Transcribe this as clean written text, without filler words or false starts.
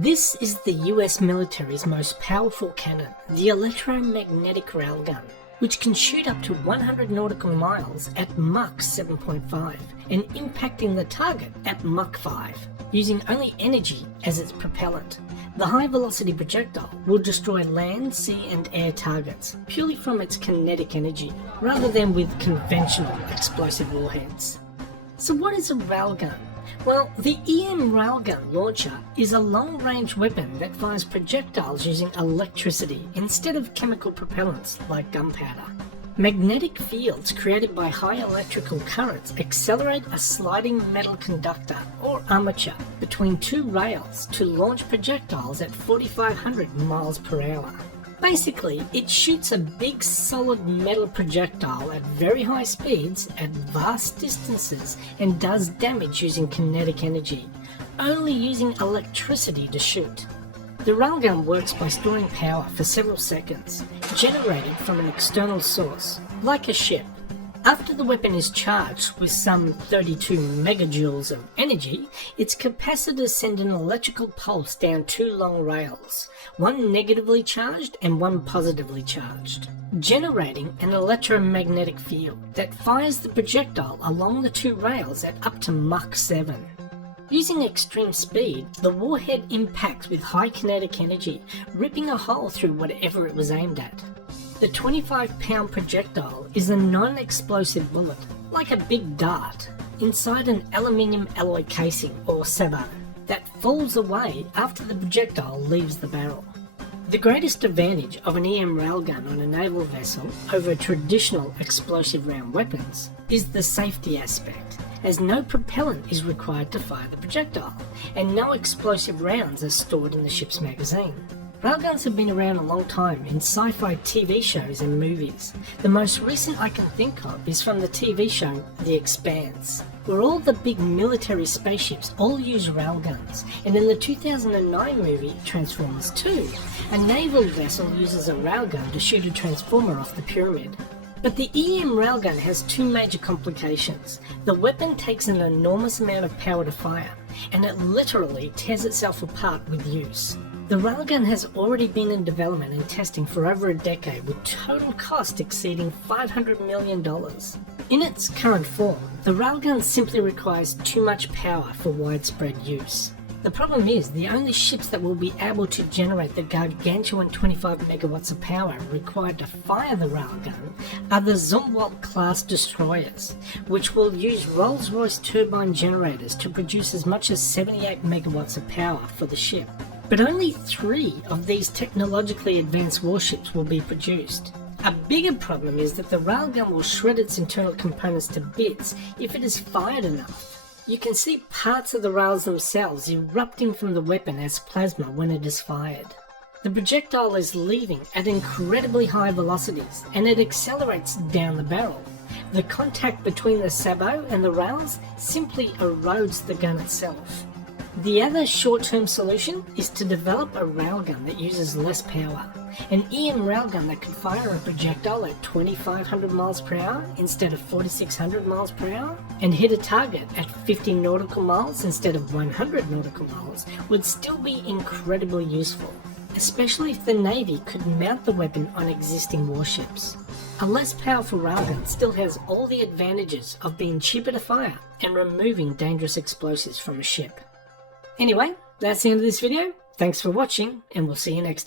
This is the US military's most powerful cannon, the electromagnetic railgun, which can shoot up to 100 nautical miles at Mach 7.5 and impacting the target at Mach 5, using only energy as its propellant. The high-velocity projectile will destroy land, sea and air targets purely from its kinetic energy, rather than with conventional explosive warheads. So what is a railgun? Well, the EM railgun launcher is a long-range weapon that fires projectiles using electricity instead of chemical propellants like gunpowder. Magnetic fields created by high electrical currents accelerate a sliding metal conductor or armature between two rails to launch projectiles at 4,500 miles per hour. Basically, it shoots a big solid metal projectile at very high speeds at vast distances and does damage using kinetic energy, only using electricity to shoot. The railgun works by storing power for several seconds, generated from an external source, like a ship. After the weapon is charged with some 32 megajoules of energy, its capacitors send an electrical pulse down two long rails, one negatively charged and one positively charged, generating an electromagnetic field that fires the projectile along the two rails at up to Mach 7. Using extreme speed, the warhead impacts with high kinetic energy, ripping a hole through whatever it was aimed at. The 25-pound projectile is a non-explosive bullet, like a big dart, inside an aluminium alloy casing or sabot that falls away after the projectile leaves the barrel. The greatest advantage of an EM railgun on a naval vessel over traditional explosive round weapons is the safety aspect, as no propellant is required to fire the projectile, and no explosive rounds are stored in the ship's magazine. Railguns have been around a long time in sci-fi TV shows and movies. The most recent I can think of is from the TV show The Expanse, where all the big military spaceships all use railguns, and in the 2009 movie Transformers 2, a naval vessel uses a railgun to shoot a transformer off the pyramid. But the EM railgun has two major complications. The weapon takes an enormous amount of power to fire, and it literally tears itself apart with use. The railgun has already been in development and testing for over a decade, with total cost exceeding $500 million. In its current form, the railgun simply requires too much power for widespread use. The problem is, the only ships that will be able to generate the gargantuan 25 megawatts of power required to fire the railgun are the Zumwalt-class destroyers, which will use Rolls-Royce turbine generators to produce as much as 78 megawatts of power for the ship. But only 3 of these technologically advanced warships will be produced. A bigger problem is that the railgun will shred its internal components to bits if it is fired enough. You can see parts of the rails themselves erupting from the weapon as plasma when it is fired. The projectile is leaving at incredibly high velocities, and it accelerates down the barrel. The contact between the sabot and the rails simply erodes the gun itself. The other short-term solution is to develop a railgun that uses less power. An EM railgun that could fire a projectile at 2,500 miles per hour instead of 4,600 miles per hour and hit a target at 50 nautical miles instead of 100 nautical miles would still be incredibly useful, especially if the Navy could mount the weapon on existing warships. A less powerful railgun still has all the advantages of being cheaper to fire and removing dangerous explosives from a ship. Anyway, that's the end of this video. Thanks for watching, and we'll see you next time.